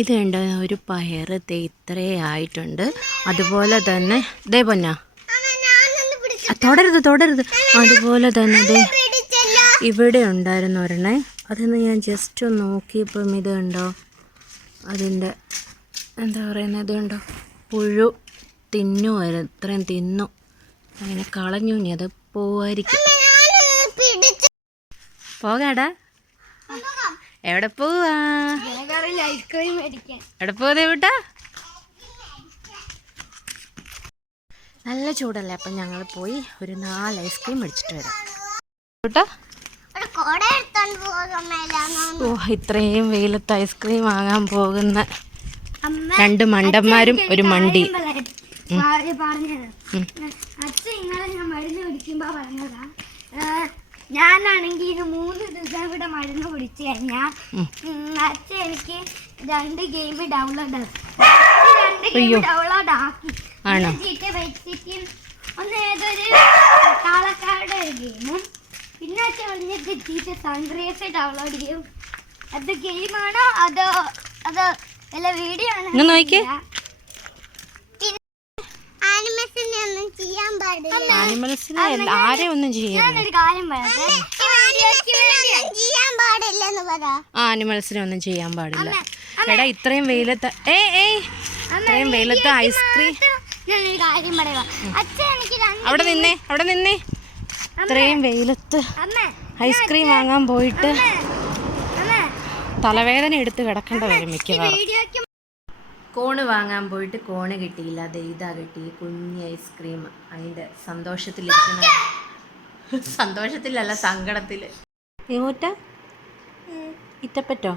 ഇത് കണ്ട ഒരു പയറ് ദേ ഇത്രേ ആയിട്ടുണ്ട്. അതുപോലെ തന്നെ ദേ പൊന്ന. തൊടരുത് തൊടരുത്. അതുപോലെ തന്നെ ദേ ഇവിടെ ഉണ്ടായിരുന്നു ഒരെണ്ണേ. അതൊന്ന് ഞാൻ ജസ്റ്റ് ഒന്ന് നോക്കിയപ്പം ഇത് കണ്ടോ? അതിന്റെ എന്താ പറയുന്നത്? ഇത് കണ്ടോ? പുഴു തിന്നുമായിരുന്നു ഇത്രയും തിന്നു. അങ്ങനെ കളഞ്ഞു ഇനി അത് പോവായിരിക്കും. പോകാടാ. എവിടെ പോവാ? ഐസ്ക്രീം മേടിക്കാൻ. നല്ല ചൂടല്ലേ അപ്പം ഞങ്ങൾ പോയി ഒരു നാല് ഐസ്ക്രീം മേടിച്ചിട്ട് വരാം. കേട്ടോ ഓ ഇത്രയും വെയിലത്ത് ഐസ്ക്രീം വാങ്ങാൻ പോകുന്ന രണ്ട് മണ്ടന്മാരും ഒരു മണ്ടി. ഞാനാണെങ്കിൽ ഇത് മൂന്ന് മരുന്ന് കുടിച്ചു കഴിഞ്ഞാൽ അച്ഛൻ എനിക്ക് രണ്ട് ഗെയിം ഡൗൺലോഡ് രണ്ട് ഗെയിം ഡൗൺലോഡ് ആക്കി. വെച്ചിട്ട് ഒന്ന് ഏതൊരു കാളക്കാരുടെ ഒരു ഗെയിമും പിന്നെ അച്ഛൻ പറഞ്ഞിട്ട് ചീറ്റ സൺറൈസ് ഡൗൺലോഡ് ചെയ്യും. അത് ഗെയിമാണോ അതോ അതോ വല്ല വീഡിയോ ആണോ? ആനിമൽസിനെ ഒന്നും ചെയ്യാൻ പാടില്ല ഒന്നും ചെയ്യരുത് ആനിമൽസിനെ ഒന്നും ചെയ്യാൻ എടാ ഇത്രയും വെയിലത്ത് ഏ ഏ ഇത്രയും വെയിലത്ത് ഐസ്ക്രീം അവിടെ നിന്നേ അവിടെ നിന്നേ. ഇത്രയും വെയിലത്ത് ഐസ്ക്രീം വാങ്ങാൻ പോയിട്ട് തലവേദന എടുത്ത് കിടക്കേണ്ട വരും മിക്കവാറും. കോണ് വാങ്ങാൻ പോയിട്ട് കോണ് കിട്ടിയില്ല. ദേ ഇതാ കിട്ടി. കുഞ്ഞി ഐസ്ക്രീം. അതിന്റെ സന്തോഷത്തിലിരിക്കുന്ന സന്തോഷത്തിലല്ല സങ്കടത്തിൽ ഏമൂറ്റ ഇറ്റപ്പറ്റോ?